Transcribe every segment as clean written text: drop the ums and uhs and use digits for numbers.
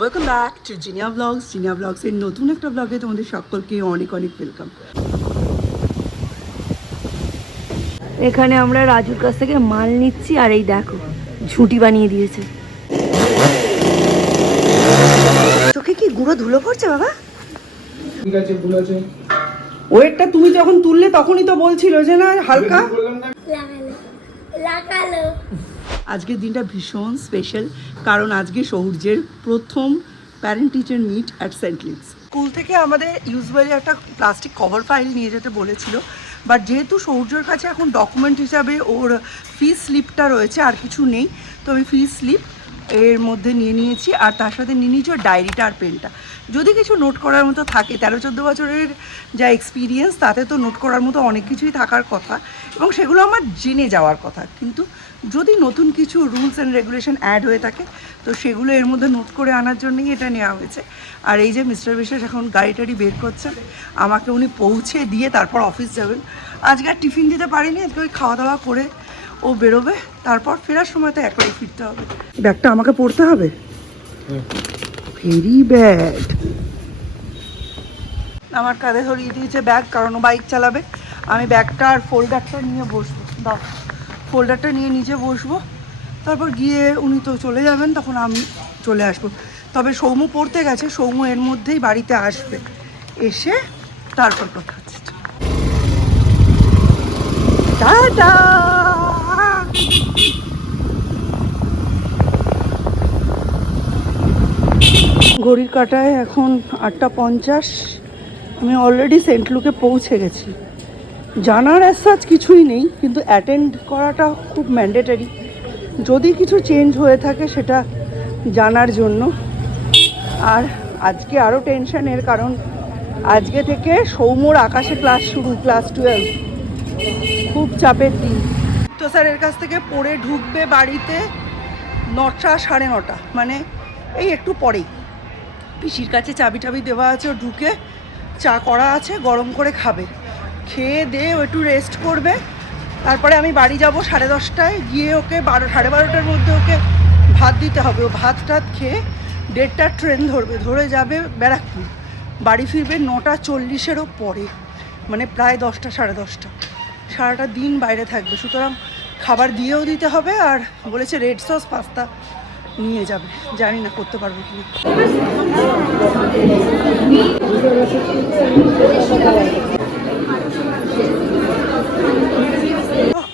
Welcome back to Zinia blogs. Zinia ব্লগসের নতুন একটা ব্লগে তোমাদের সকলকে অনেক অনেক ওয়েলকাম। এখানে আমরা রাজুর কাছ থেকে মাল নিচ্ছি, আর এই দেখো ঝুঁটি বানিয়ে দিয়েছে। তোকে কি গুঁড়ো ধুলো পড়ছে বাবা? ঠিক আছে, ভুল আছে। ওয়েটটা তুমি যখন তুললে তখনই তো বলছিল যে না হালকা। আজকের দিনটা ভীষণ স্পেশাল, কারণ আজকে সৌর্যের প্রথম parent teacher meet at saint Leeds. School থেকে আমাদের ইউজুয়ালি একটা প্লাস্টিক কভার ফাইল নিয়ে যেতে বলেছিল, বাট যেহেতু সৌর্যর কাছে এখন ডকুমেন্ট হিসাবে ওর ফিস স্লিপটা রয়েছে, আর কিছু নেই, তো আমি ফিস স্লিপ এর মধ্যে নিয়ে নিয়েছি, আর তার সাথে নিয়ে নিয়েছি ওর ডায়েরিটা আর পেনটা। যদি কিছু নোট করার মতো থাকে, 13-14 বছরের যা এক্সপিরিয়েন্স, তাতে তো নোট করার মতো অনেক কিছুই থাকার কথা, এবং সেগুলো আমার জেনে যাওয়ার কথা। কিন্তু যদি নতুন কিছু রুলস অ্যান্ড রেগুলেশন অ্যাড হয়ে থাকে, তো সেগুলো এর মধ্যে নোট করে আনার জন্যই এটা নেওয়া হয়েছে। আর এই যে মিস্টার বিশ্বাস এখন গাড়ি টাড়ি বের করছেন, আমাকে উনি পৌঁছে দিয়ে তারপর অফিস যাবেন। আজকে আর টিফিন দিতে পারিনি, আজকে ওই খাওয়া দাওয়া করে ও বেরোবে, তারপর ফেরার সময় তো একবারে ফিরতে হবে। ব্যাগটা আমাকে পড়তে হবে, ভেরি ব্যাড। আমার কাঁধে ধরিয়ে দিয়েছে ব্যাগ, কারণ ও বাইক চালাবে। আমি ব্যাগটা আর ফোল্ডারটা নিয়ে বসবো, দাও ফোল্ডারটা নিয়ে নিচে বসবো, তারপর গিয়ে উনি তো চলে যাবেন, তখন আমি চলে আসবো। তবে সৌম্য পড়তে গেছে, সৌম্য এর মধ্যেই বাড়িতে আসবে, এসে তারপর কথা হচ্ছে। টাটা। ঘড়ির কাঁটায় এখন 8:50। আমি অলরেডি সেন্ট লুকে পৌঁছে গেছি। জানার অ্যাজ সাচ কিছুই নেই, কিন্তু অ্যাটেন্ড করাটা খুব ম্যান্ডেটারি। যদি কিছু চেঞ্জ হয়ে থাকে সেটা জানার জন্য। আর আজকে আরও টেনশনের, কারণ আজকে থেকে সৌম্যর আকাশে ক্লাস শুরু, ক্লাস 12। খুব চাপের দিন। তো স্যারের কাছ থেকে পড়ে ঢুকবে বাড়িতে 9টা, 9:30, মানে এই একটু পরেই। পিসির কাছে চাবি টাবি দেওয়া আছে, ও ঢুকে চা করা আছে, গরম করে খাবে। খেয়ে দিয়ে ও একটু রেস্ট করবে, তারপরে আমি বাড়ি যাব 10:30টায়। গিয়ে ওকে 12-12:30টার মধ্যে ওকে ভাত দিতে হবে। ও ভাত টাত খেয়ে 1:30টার ট্রেন ধরবে, ধরে যাবে ব্যারাকপুর। বাড়ি ফিরবে 9:40-এরও পরে, মানে প্রায় 10টা, 10:30। সারাটা দিন বাইরে থাকবে, সুতরাং খাবার দিয়েও দিতে হবে। আর বলেছে রেড সস পাস্তা নিয়ে যাবে, জানি না করতে পারবো কি না।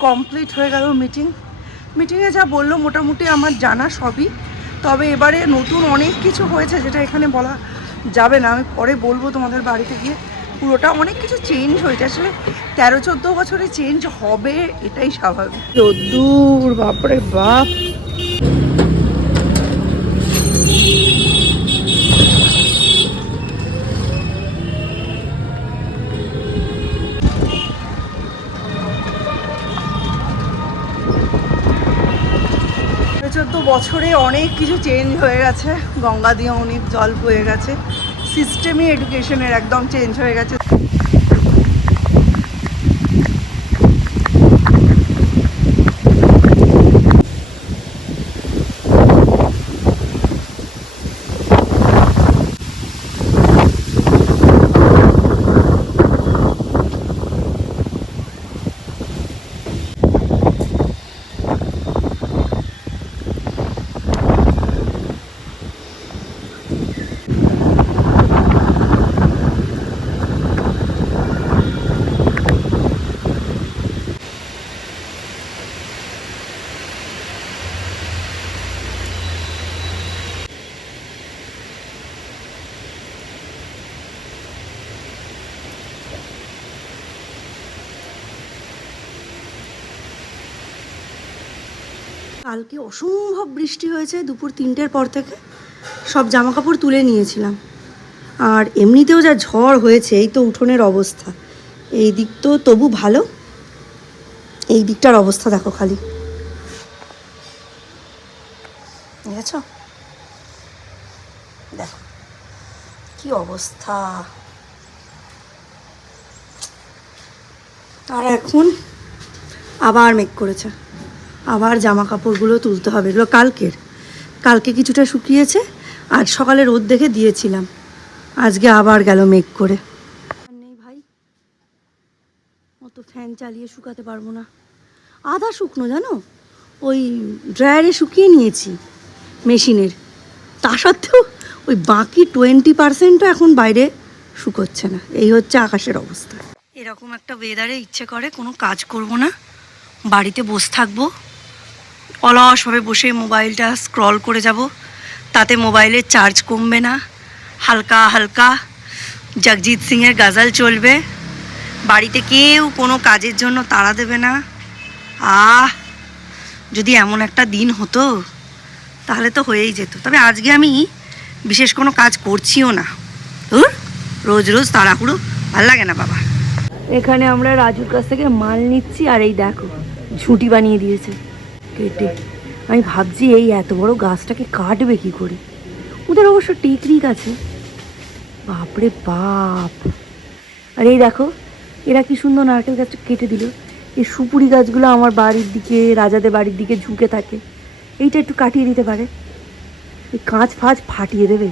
কমপ্লিট হয়ে গেল মিটিংয়ে যা বললো মোটামুটি আমার জানা সবই। তবে এবারে নতুন অনেক কিছু হয়েছে, যেটা এখানে বলা যাবে না, আমি পরে বলবো তোমাদের বাড়িতে গিয়ে। পুরোটা অনেক কিছু চেঞ্জ হয়েছে, আসলে 13-14 বছরে চেঞ্জ হবে, এটাই স্বাভাবিক। রোদ্দুর, বাপরে বাপ। বছরে অনেক কিছু চেঞ্জ হয়ে গেছে, গঙ্গা দিয়ে অনেক জল বয়ে গেছে, সিস্টেমই এডুকেশনের একদম চেঞ্জ হয়ে গেছে। কালকে অসম্ভব বৃষ্টি হয়েছে, দুপুর 3টের পর থেকে সব জামা কাপড় তুলে নিয়েছিলাম। আর এমনিতেও যা ঝড় হয়েছে, এই তো উঠোনের অবস্থা। এই দিক তো তবু ভালো, এই দিকটার অবস্থা দেখো খালি, বুঝেছ? দেখো কি অবস্থা। আর এখন আবার মেঘ করেছে, আবার জামা কাপড়গুলো তুলতে হবে। এগুলো কালকে কিছুটা শুকিয়েছে, আজ সকালে রোদ দেখে দিয়েছিলাম, আজকে আবার গেল মেঘ করে। নেই ভাই, অত ফ্যান চালিয়ে শুকাতে পারবো না। আধা শুকনো জানো, ওই ড্রায়ারে শুকিয়ে নিয়েছি মেশিনের, তা সত্ত্বেও ওই বাকি 20%ও এখন বাইরে শুকোচ্ছে না। এই হচ্ছে আকাশের অবস্থা। এরকম একটা ওয়েদারে ইচ্ছে করে কোনো কাজ করব না, বাড়িতে বসে থাকবো, অলসভাবে বসে মোবাইলটা স্ক্রল করে যাব। তাতে মোবাইলের চার্জ কমবে না, হালকা হালকা জগজিৎ সিংয়ের গজল চলবে, বাড়িতে কেউ কোনো কাজের জন্য তাড়া দেবে না। যদি এমন একটা দিন হতো তাহলে তো হয়েই যেত। তবে আজকে আমি বিশেষ কোনো কাজ করছিও না। রোজ রোজ তাড়াহুড়ো ভাল লাগে না বাবা। এখানে আমরা রাজুর কাছ থেকে মাল নিচ্ছি, আর এই দেখো ঝুঁটি বানিয়ে দিয়েছে কেটে। আমি ভাবছি এই এত বড় গাছটাকে কাটবে কি করে। ওদের অবশ্য টেকনিক আছে, বাপরে বাপ। আর এই দেখো এরা কি সুন্দর নারকেল গাছটা কেটে দিল। এই সুপুরি গাছগুলো আমার বাড়ির দিকে, রাজাদের বাড়ির দিকে ঝুঁকে থাকে, এইটা একটু কাটিয়ে দিতে পারে। এই কাঁচ ফাঁচ ফাটিয়ে দেবে,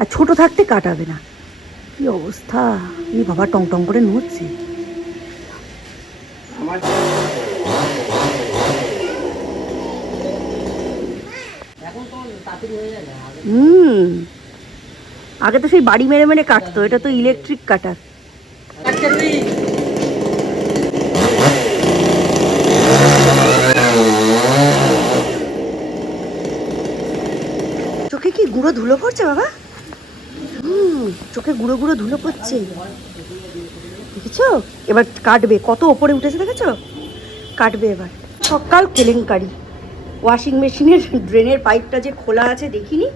আর ছোট থাকতে কাটাবে না। কি অবস্থা, এই বাবা টং টং করে নড়ছে। আগে তো সেই বাড়ি মেরে মেরে কাটতো, এটা তো ইলেকট্রিক কাটার। চোখে কি গুঁড়ো ধুলো পড়ছে বাবা? চোখে গুঁড়ো গুঁড়ো ধুলো পড়ছে, দেখেছো? এবার কাটবে, কত ওপরে উঠেছে দেখেছো? কাটবে এবার। সকাল কেলেঙ্কারি, ওয়াশিং মেশিনের ড্রেনের পাইপটা যে খোলা আছে দেখিনি,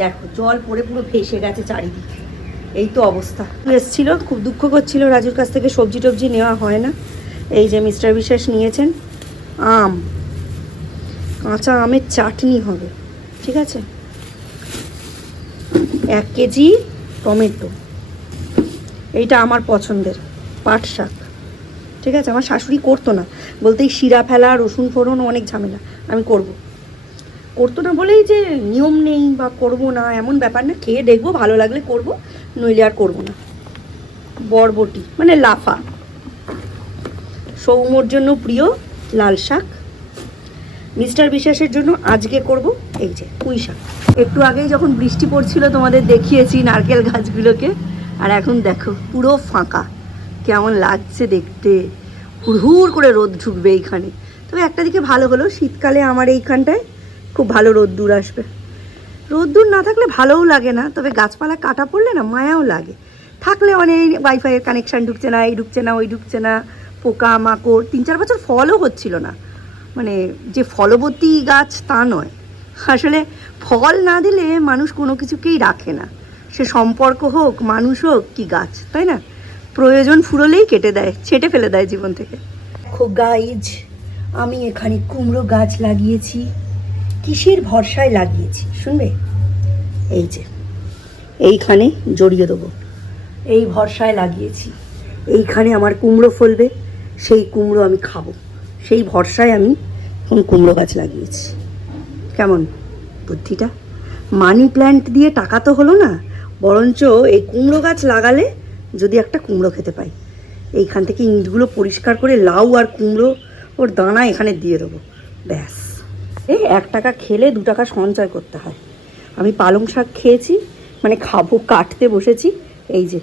দেখো জল পড়ে পুরো ভেসে গেছে চারিদিকে। এই তো অবস্থা। এসেছিল, খুব দুঃখ করছিল, রাজুর কাছ থেকে সবজি টবজি নেওয়া হয় না। এই যে মিস্টার বিশেষ নিয়েছেন আম, কাঁচা আমের চাটনি হবে, ঠিক আছে, 1 কেজি টমেটো, এইটা আমার পছন্দের পাট শাক, ঠিক আছে। আমার শাশুড়ি করতো না, বলতে এই শিরা ফেলা, রসুন ফোড়ন অনেক ঝামেলা, আমি করতো না বলেই যে নিয়ম নেই বা করবো না এমন ব্যাপার না, খেয়ে দেখবো, ভালো লাগলে করব, নইলে আর করবো না। বরবটি মানে লাফা, সৌম্যর জন্য প্রিয় লাল শাক, মিস্টার বিশ্বাসের জন্য আজকে করব এই যে পুঁই শাক। একটু আগেই যখন বৃষ্টি পড়ছিল তোমাদের দেখিয়েছি নারকেল গাছগুলোকে, আর এখন দেখো পুরো ফাঁকা, কেমন লাগছে দেখতে। হুড় করে রোদ ঢুকবে এইখানে। তবে একটা দিকে ভালো হলো, শীতকালে আমার এইখানটায় খুব ভালো রোদ্দুর আসবে। রোদ্দুর না থাকলে ভালোও লাগে না, তবে গাছপালা কাটা পড়লে না মায়াও লাগে। থাকলে অনেক ওয়াইফাইয়ের কানেকশান ঢুকছে না, এই ঢুকছে না, ওই ঢুকছে না, পোকা মাকড়, 3-4 বছর ফলও হচ্ছিল না। মানে যে ফলবতী গাছ তা নয়, আসলে ফল না দিলে মানুষ কোনো কিছুকেই রাখে না, সে সম্পর্ক হোক, মানুষ হোক কি গাছ, তাই না? প্রয়োজন ফুরলেই কেটে দেয়, ছেটে ফেলে দেয় জীবন থেকে। দেখো গাইজ, আমি এখানে কুমড়ো গাছ লাগিয়েছি। কিসের ভরসায় লাগিয়েছি শুনবে? এই যে এইখানে জড়িয়ে দেবো, এই ভরসায় লাগিয়েছি। এইখানে আমার কুমড়ো ফলবে, সেই কুমড়ো আমি খাবো, সেই ভরসায় আমি কুমড়ো গাছ লাগিয়েছি। কেমন বুদ্ধিটা? মানি প্ল্যান্ট দিয়ে টাকা তো হলো না, বরঞ্চ এই কুমড়ো গাছ লাগালে যদি একটা কুমড়ো খেতে পাই, এইখান থেকে ইঁটগুলো পরিষ্কার করে লাউ আর কুমড়ো ওর দানা এখানে দিয়ে দেবো, ব্যাস। 1 টাকা খেলে 2 টাকা সঞ্চয় করতে হয়। আমি পালং শাক খেয়েছি, মানে খাবো, কাটতে বসেছি। এই যে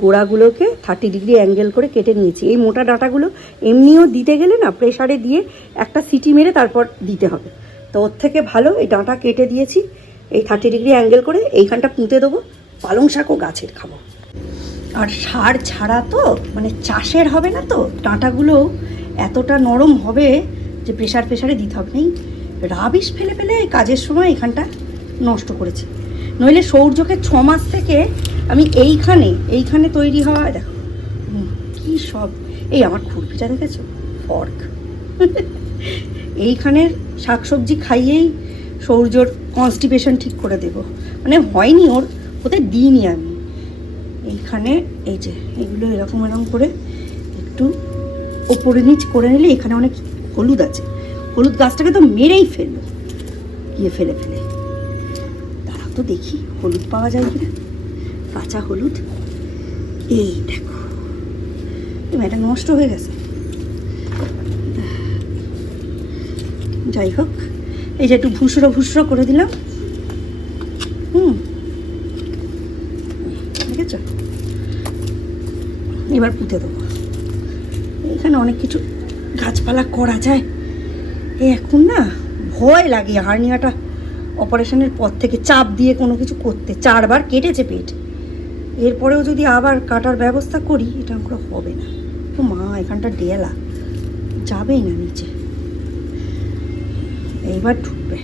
গোড়াগুলোকে 30 ডিগ্রি অ্যাঙ্গেল করে কেটে নিয়েছি। এই মোটা ডাঁটাগুলো এমনিও দিতে গেলে না প্রেসারে দিয়ে একটা সিটি মেরে তারপর দিতে হবে, তো ওর থেকে ভালো এই ডাঁটা কেটে দিয়েছি, এই 30 ডিগ্রি অ্যাঙ্গেল করে এইখানটা পুঁতে দেবো। পালং শাকও গাছের খাবো। আর সার ছাড়া তো, মানে চাষের হবে না তো, ডাঁটাগুলো এতটা নরম হবে যে প্রেসারে দিতে হবে। নেই রাবিশ ফেলে ফেলে কাজের সময় এখানটা নষ্ট করেছি। নইলে সৌর্যকে 6 মাস থেকে আমি এইখানে তৈরি হওয়া, দেখো কি সব, এই আমার খুরপিটা দেখেছো, ফর্ক, এইখানের শাকসবজি খাইয়েই সৌর্যর কনস্টিপেশন ঠিক করে দেব, মানে হয়নি ওর, ওদের দিইনি আমি। এইখানে এই যে এগুলো এরকম করে একটু ওপরে নিচ করে নিলে, এখানে অনেক হলুদ আছে, হলুদ গাছটাকে তো মেরেই ফেললো, ফেলে দাঁড়াও তো দেখি হলুদ পাওয়া যায় কিনা, কাঁচা হলুদ। এই দেখো, এটা নষ্ট হয়ে গেছে। যাই হোক, এই যে একটু ভুসরো ভুসরো করে দিলাম। ঠিক আছে, এবার পুঁতে দেবো। এখানে অনেক কিছু গাছপালা করা যায়। এখন না ভয় লাগে হার্নিয়াটা অপারেশনের পর থেকে চাপ দিয়ে কোনো কিছু করতে। 4 বার কেটেছে পেট, এরপরেও যদি আবার কাটার ব্যবস্থা করি এটা আমরা হবে না। তো মা, এখানটা ডেলা যাবেই না নিচে, এইবার ঢুকবে।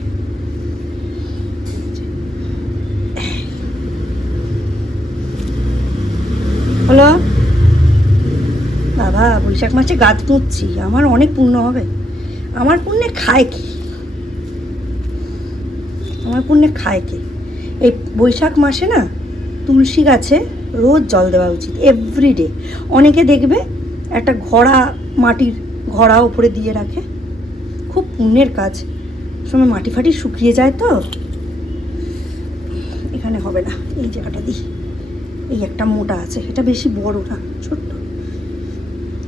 হলো বাবা, বৈশাখ মাসে গাছ পুঁতছি, আমার অনেক পুণ্য হবে। আমার পুণ্যে খায় কি? আমার পুণ্যে খায় কি? এই বৈশাখ মাসে না তুলসী গাছে রোজ জল দেওয়া উচিত, এভরিডে। অনেকে দেখবে একটা ঘড়া, মাটির ঘড়া উপরে দিয়ে রাখে, খুব পুণ্যের কাজ। সময় মাটি ফাটি শুকিয়ে যায় তো। এখানে হবে না, এই জায়গাটা দিই। এই একটা মোটা আছে, এটা বেশি বড় না, ছোট্ট।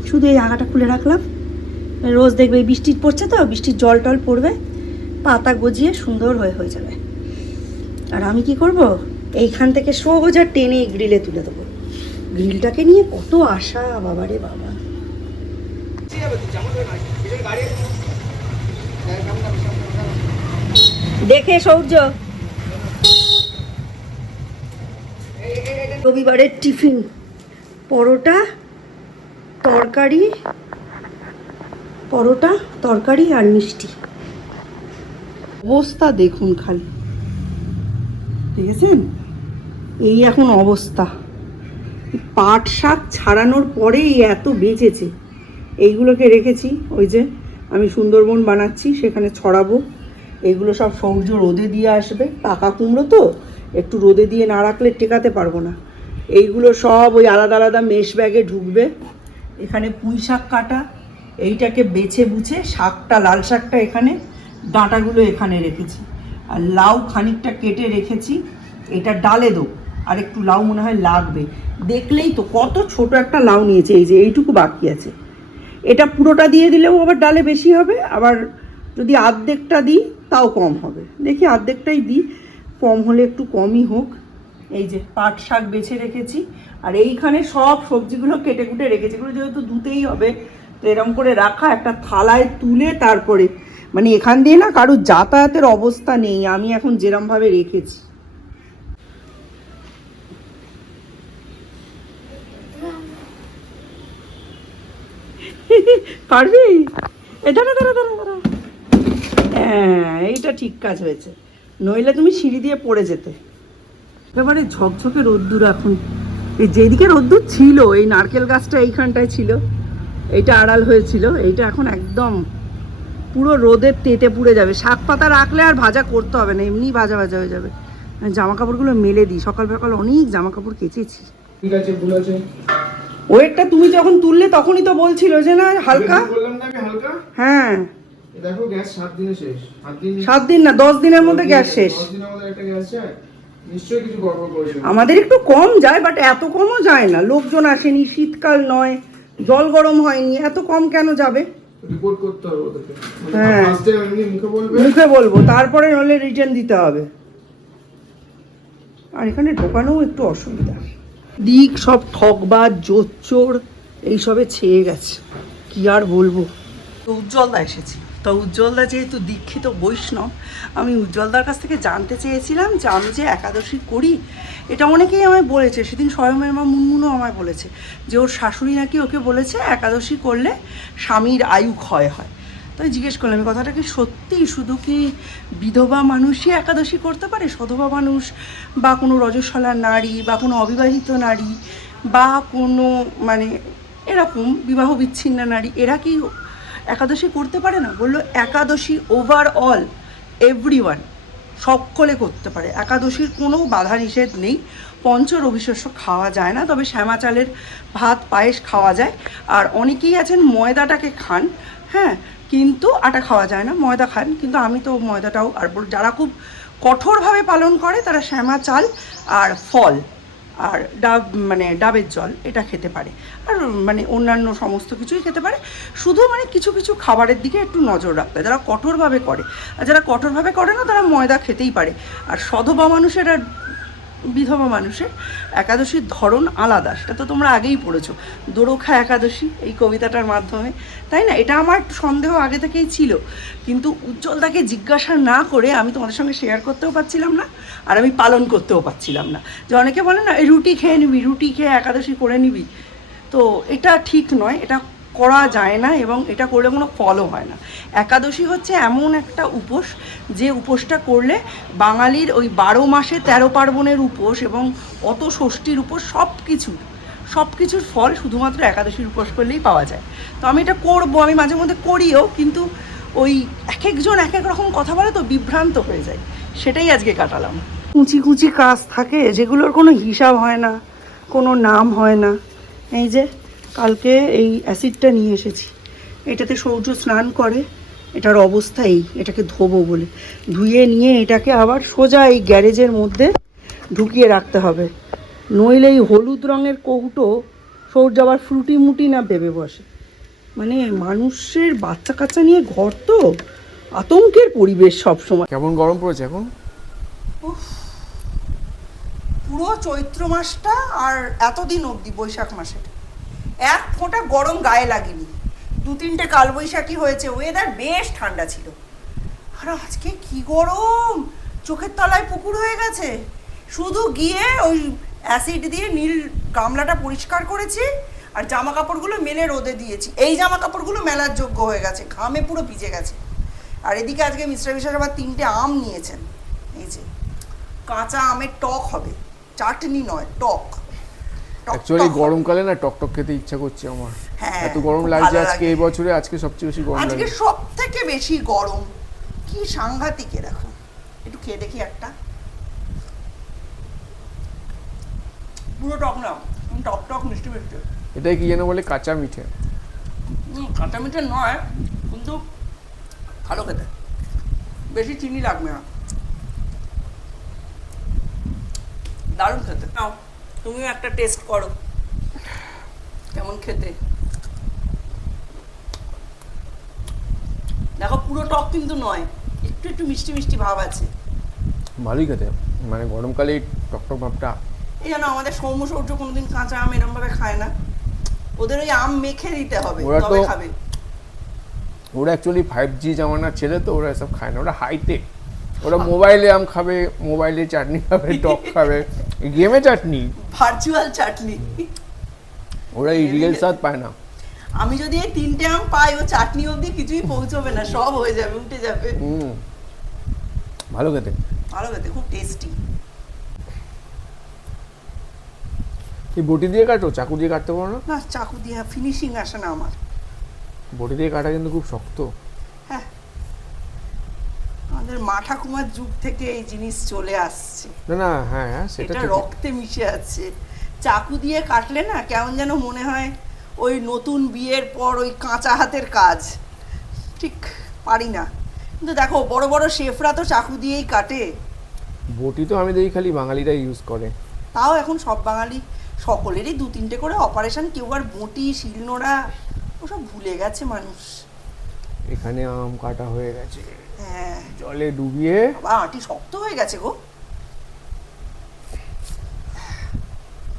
শুধু এই আগাটা খুলে রাখলাম। রোজ দেখবে বৃষ্টি পড়ছে তো, বৃষ্টির জল টল পড়বে, পাতা গজিয়ে সুন্দর হয়ে যাবে। আর আমি কি করব, এইখান থেকে সোজা টেনে গ্রিলে তুলে দেবো। গ্রিলটাকে নিয়ে কত আশা, বাবারে বাবা। দেখে সৌর্য, রবিবারের টিফিন পরোটা তরকারি আর মিষ্টি। অবস্থা দেখুন খালি, দেখেছেন? এই এখন অবস্থা। পাট শাক ছাড়ানোর পরেই এত বেঁচেছে। এইগুলোকে রেখেছি, ওই যে আমি সুন্দরবন বানাচ্ছি সেখানে ছড়াবো। এইগুলো সব সৌর্য রোদে দিয়ে আসবে, পাকা কুমড়ো তো, একটু রোদে দিয়ে না রাখলে টেকাতে পারবো না। এইগুলো সব ওই আলাদা আলাদা মেশ ব্যাগে ঢুকবে। এখানে পুঁই শাক কাটা, এইটাকে বেছে বুছে, শাকটা, লাল শাকটা এখানে, ডাঁটাগুলো এখানে রেখেছি। আর লাউ খানিকটা কেটে রেখেছি, এটা ডালে দেবো। আর একটু লাউ মনে হয় লাগবে, দেখলেই তো কত ছোট একটা লাউ নিয়েছে। এই যে এইটুকু বাকি আছে, এটা পুরোটা দিয়ে দিলেও আবার ডালে বেশি হবে, আবার যদি অর্ধেকটা দিই তাও কম হবে। দেখি অর্ধেকটাই দিই, কম হলে একটু কমই হোক। এই যে পাট শাক বেছে রেখেছি, আর এইখানে সব সবজিগুলো কেটে কুটে রেখেছি। এগুলো যেহেতু ধুতেই হবে, তো এরকম করে রাখা, একটা থালায় তুলে তারপরে, মানে এখান দিয়ে না কারোর যাতায়াতের অবস্থা নেই, আমি এখন যেরমভাবে রেখেছি। পারবি? দাঁড়া, হ্যাঁ, এইটা ঠিক কাজ হয়েছে, নইলে তুমি সিঁড়ি দিয়ে পড়ে যেতে। একেবারে ঝকঝকে রোদ্দুর এখন। এই যেদিকে রোদ্দুর ছিল, এই নারকেল গাছটা এইখানটায় ছিল, এইটা আড়াল হয়েছিল, এইটা এখন একদম পুরো রোদের তেতে পুড়ে যাবে। শাক পাতা রাখলে আর ভাজা করতে হবে না, এমনি ভাজা হয়ে যাবে। জামা কাপড়গুলো মেলে দিই, সকাল অনেক জামা কাপড় কেচেছি। ঠিক আছে, ভুল আছে। ওয়েটটা তুমি যখন তুললে তখনই তো বলছিল যে না হালকা। বললাম না আমি হালকা। হ্যাঁ, দেখো গ্যাস 7 দিনে শেষ। 7 দিন না, 10 দিনের মধ্যে গ্যাস শেষ। 10 দিনের মধ্যে একটা গ্যাস যায়, নিশ্চয়ই কিছু গড়বড় করেছে। আমাদের আমাদের একটু কম যায়, বাট এত কমও যায় না। লোকজন আসেনি, শীতকাল নয়, জল গরম হয়নি, এত কম কেন যাবে? রিপোর্ট করতে হবে ওদেরকে। হ্যাঁ, ফার্স্টে এমনি মুখে বলবো, তারপরে নলে রিটার্ন দিতে হবে। আর এখানে ঢোকানোও একটু অসুবিধা, দিক সব ঠকবাজ জোচ্চোর এইসবে ছেয়ে গেছে, কি আর বলবো। তো উজ্জ্বলদা এসেছি, তো উজ্জ্বলদা যেহেতু দীক্ষিত বৈষ্ণব, আমি উজ্জ্বলদার কাছ থেকে জানতে চেয়েছিলাম যে আমি যে একাদশী করি, এটা অনেকেই আমায় বলেছে। সেদিন স্বয়মের মা মুনমুনও আমায় বলেছে যে ওর শাশুড়ি নাকি ওকে বলেছে একাদশী করলে স্বামীর আয়ু ক্ষয় হয়। তাই জিজ্ঞেস করলাম এই কথাটা কি সত্যি? শুধু কি বিধবা মানুষই একাদশী করতে পারে? সধবা মানুষ বা কোনো রজস্বলা নারী বা কোনো অবিবাহিত নারী বা কোনো মানে এরকম বিবাহ বিচ্ছিন্ন নারী, এরা কি একাদশী করতে পারে না? বললো একাদশী ওভারঅল এভরিওয়ান, সকলে করতে পারে। একাদশীর কোনো বাধা নিষেধ নেই। পঞ্চ রবিশস্য খাওয়া যায় না, তবে শ্যামা চালের ভাত পায়েস খাওয়া যায়। আর অনেকেই আছেন ময়দাটাকে খান, হ্যাঁ, কিন্তু আটা খাওয়া যায় না, ময়দা খান। কিন্তু আমি তো ময়দাটাও, আর যারা খুব কঠোরভাবে পালন করে তারা শ্যামা চাল আর ফল আর ডাব মানে ডাবের জল এটা খেতে পারে, আর মানে অন্যান্য সমস্ত কিছুই খেতে পারে। শুধু মানে কিছু কিছু খাবারের দিকে একটু নজর রাখবে যারা কঠোরভাবে করে। আর যারা কঠোরভাবে করে না তারা ময়দা খেতেই পারে। আর সধবা মানুষের আর বিধবা মানুষের একাদশীর ধরন আলাদা, সেটা তো তোমরা আগেই পড়েছো, দোরখা একাদশী এই কবিতাটার মাধ্যমে, তাই না? এটা আমার সন্দেহ আগে থেকেই ছিল, কিন্তু উজ্জ্বলদাকে জিজ্ঞাসা না করে আমি তোমাদের সঙ্গে শেয়ার করতেও পারছিলাম না, আর আমি পালন করতেও পারছিলাম না। যে অনেকে বলে না এই রুটি খেয়ে নিবি, রুটি খেয়ে একাদশী করে নিবি, তো এটা ঠিক নয়, এটা করা যায় না এবং এটা করলে কোনো ফলও হয় না। একাদশী হচ্ছে এমন একটা উপোস যে উপোসটা করলে বাঙালির ওই 12 মাসে 13 পার্বণের উপোস এবং অত ষষ্ঠীর উপোস সব কিছুর ফল শুধুমাত্র একাদশীর উপোস করলেই পাওয়া যায়। তো আমি এটা করবো, আমি মাঝে মধ্যে করিও, কিন্তু ওই এক একজন এক এক রকম কথা বলে তো বিভ্রান্ত হয়ে যায়, সেটাই আজকে কাটালাম। কুচি কুচি কাজ থাকে যেগুলোর কোনো হিসাব হয় না, কোনো নাম হয় না। এই যে কালকে এই অ্যাসিডটা নিয়ে এসেছি, এটাতে সূর্য স্নান করে, এটার অবস্থা এই, এটাকে ধোবো বলে ধুয়ে নিয়ে এটাকে আবার সোজা এই গ্যারেজের মধ্যে ঢুকিয়ে রাখতে হবে, নইলে এই হলুদ রঙের কৌটো সূর্য আবার ফ্রুটি মুটি না ভেবে বসে। মানে মানুষের বাচ্চা কাচ্চা নিয়ে ঘর তো আতঙ্কের পরিবেশ সব সময়। কেমন গরম পড়েছে এখন? পুরো চৈত্র মাসটা আর এতদিন অবধি বৈশাখ মাসের এক ফোঁটা গরম গায়ে লাগেনি। 2-3টে কালবৈশাখী হয়েছে, ওয়েদার বেশ ঠান্ডা ছিল। আর আজকে কি গরম, চোখের তলায় পুকুর হয়ে গেছে। শুধু গিয়ে ওই অ্যাসিড দিয়ে নীল গামলাটা পরিষ্কার করেছি আর জামা কাপড়গুলো মেলে রোদে দিয়েছি। এই জামা কাপড়গুলো মেলার যোগ্য হয়ে গেছে, ঘামে পুরো ভিজে গেছে। আর এদিকে আজকে মিস্টার বিশ্বাস আবার 3টে আম নিয়েছেন, এই যে কাঁচা আমের টক হবে, চাটনি নয় টক। অ্যাকচুয়ালি গরমকালে না টকটক খেতে ইচ্ছা করছে আমার। হ্যাঁ, এত গরম লাগছে আজকে, এই বছরে আজকে সবচেয়ে বেশি গরম আজকে লাগছে। সব থেকে বেশি গরম, কি সাংঘাতিক। দেখো একটু খেয়ে দেখি একটা, পুরো টক না, টক টক মিষ্টি মিষ্টি। এটাই কি যেন বলে কাঁচা মিঠে। কাঁচা মিঠে নয়, কিন্তু ভালো খেতে, বেশি চিনি লাগবে না, দারুণ খেতে। নাও তুমিও একটা টেস্ট করো কেমন খেতে। দেখো পুরো টক কিন্তু নয়, একটু একটু মিষ্টি মিষ্টি ভাব আছে। ভালোই খেতে, মানে গরমকালে এই টকটক ভাবটা। এই জন্য আমাদের সৌম্য সৌর্য কোনোদিন কাঁচা আম এরম ভাবে খায় না, ওদের ওই আম মেখে দিতে হবে তবে খাবে। ওরা অ্যাকচুয়ালি 5G জামানার ছেলে তো, ওরা এসব খায় না, ওরা হাইটেক। ওরা মোবাইলে আম খাবে, মোবাইলে চাটনি খাবে, টক খাবে, গেমে চাটনি, ভার্চুয়াল চাটনি। ওরা এই রিয়েল স্বাদ পায় না। আমি যদি এই 3টে আম পাই, ও চাটনি অবধি কিছুই পৌঁছবে না, সব হয়ে যাবে, উঠে যাবে। ভালো খেতে, ভালো খেতে, খুব টেস্টি। এই বটি দিয়ে কাটো, চাকু দিয়ে কাটতে পারো না? না, চাকু দিয়ে ফিনিশিং আসে না আমার। বটি দিয়ে কাটা কিন্তু খুব শক্ত। হ্যাঁ, আমাদের মা ঠাকুমার যুগ থেকে এই জিনিস চলে আসছে। না না, হ্যাঁ সেটা এটা ঠিক। রক্তে মিশে আছে। চাকু দিয়ে কাটলে না কেমন যেন মনে হয় ওই নতুন বিয়ের পর ওই কাঁচা হাতের কাজ, ঠিক পারি না। কিন্তু দেখো বড় বড় শেফরা তো চাকু দিয়েই কাটে। বটি তো আমি দেখি খালি বাঙালিরা ইউজ করে। তাও এখন সব বাঙালি সকলেরই 2-3টে করে অপারেশন, কেউ আর বটি শিলনোড়া ওসব ভুলে গেছে মানুষ। এখানে আম কাটা হয়ে গেছে, হ্যাঁ, জলে ডুবিয়ে। বাবা আঁটি শক্ত হয়ে গেছে গো,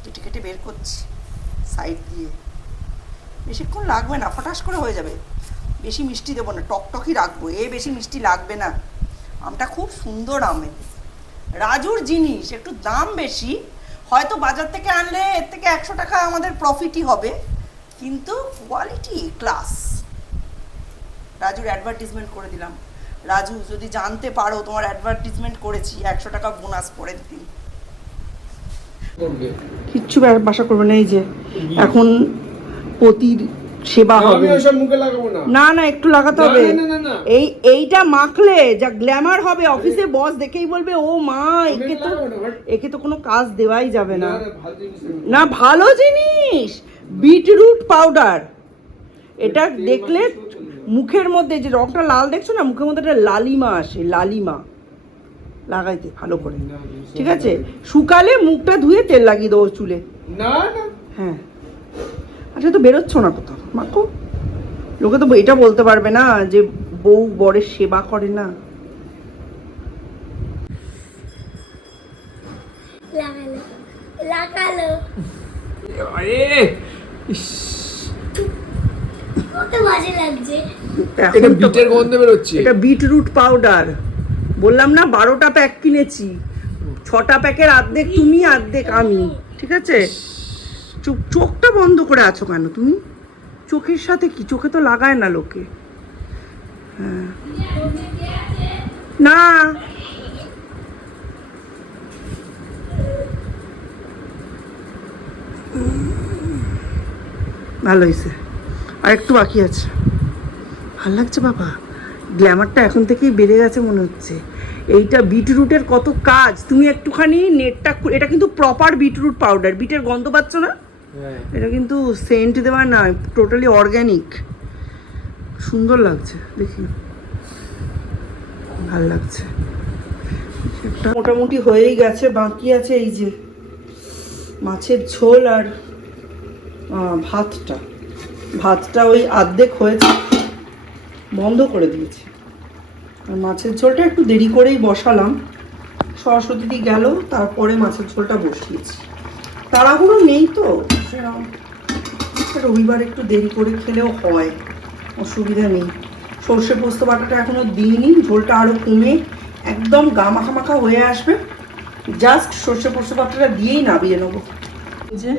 কেটে কেটে বের করছি সাইড দিয়ে। বেশিক্ষণ লাগবে না, ফটাস করে হয়ে যাবে। বেশি মিষ্টি দেবো না, টকটকই রাখবো, বেশি মিষ্টি লাগবে না। আমটা খুব সুন্দর আমের, রাজুর জিনিস, একটু দাম বেশি, হয়তো বাজার থেকে আনলে এর থেকে 100 টাকা আমাদের প্রফিটই হবে, কিন্তু কোয়ালিটি ক্লাস। রাজুর অ্যাডভার্টিজমেন্ট করে দিলাম। রাজু যদি জানতে পারো তোমার অ্যাডভার্টিজমেন্ট করেছি, 100 টাকা বোনাস পরের দিন। কিচ্ছু বাসা করবে না, এই যে এখন পতির সেবা হবে। না না, একটু লাগাতে হবে। এইটা মাখলে যা গ্ল্যামার হবে, অফিসে বস দেখেই বলবে ও মা, একে তো কোনো কাজ দেওয়াই যাবে না। না, ভালো জিনিস, বিটরুট পাউডার। এটা দেখলে মুখের মধ্যে যে রংটা লাল দেখছো না, মুখের মধ্যে একটা লালিমা আসে, লালিমা। লাগাইতে ভালো করে, ঠিক আছে? শুকালে মুখটা ধুয়ে তেল লাগিয়ে দেবো চুলে। না না, হ্যাঁ, আচ্ছা তো বেরোচ্ছ না কোথাও মাকো? লোকে তো এটা বলতে পারবে না যে বউ বরের সেবা করে না। লাগালো লাগালো আরে ইস, কত বাজে লাগছে। এখন এটা তো- বিটের গন্ধ বেরোচ্ছে। এটা বিটরুট পাউডার, বললাম না 12টা প্যাক কিনেছি, 6টা প্যাকের অর্ধেক তুমি অর্ধেক আমি, ঠিক আছে? চোখটা বন্ধ করে আছো কেন তুমি? চোখের সাথে কি, চোখে তো লাগায় না লোকে। হ্যাঁ না, ভালো হয়েছে, আর একটু বাকি আছে। ভাল লাগছে বাবা, গ্ল্যামারটা এখন থেকেই বেড়ে গেছে মনে হচ্ছে। এইটা বিটরুটের কত কাজ, তুমি একটুখানি নেটটা এটা কিন্তু প্রপার বিটরুট পাউডার, বিটের গন্ধ পাচ্ছ না? হ্যাঁ, এটা কিন্তু সেন্ট দেওয়া না, টোটালি অর্গ্যানিক। সুন্দর লাগছে দেখি, ভাল লাগছে। এটা মোটামুটি হয়েই গেছে, বাকি আছে এই যে মাছের ঝোল আর ভাতটা ওই অর্ধেক হয়েছে, বন্ধ করে দিয়েছি। আর মাছের ঝোলটা একটু দেরি করেই বসালাম, সরস্বতী গেল তারপরে মাছের ঝোলটা বসিয়েছি। তাড়াহুড়ো নেই তো, সেরকম রবিবার একটু দেরি করে খেলেও হয়, অসুবিধা নেই। সর্ষে পোস্ত বাটাটা এখনো দিইনি, ঝোলটা আরও কমে একদম গা মাখা মাখা হয়ে আসবে, জাস্ট সর্ষে পোস্ত বাটাটা দিয়েই নামিয়ে নেবো। এই যে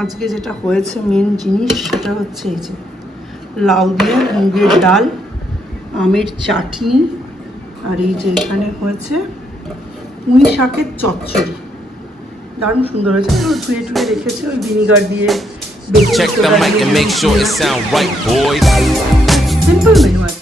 আজকে যেটা হয়েছে মেন জিনিস সেটা হচ্ছে এই যে লাউ দিয়ে মুগের ডাল, আমের চাটনি, আর এই যে এখানে হয়েছে পুঁই শাকের চচ্চড়ি, দারুণ সুন্দর হয়েছে। ধুয়ে টুয়ে রেখেছে ওই ভিনিগার দিয়ে। Check the mic and make sure it sound right, boys. Simple menu আছে।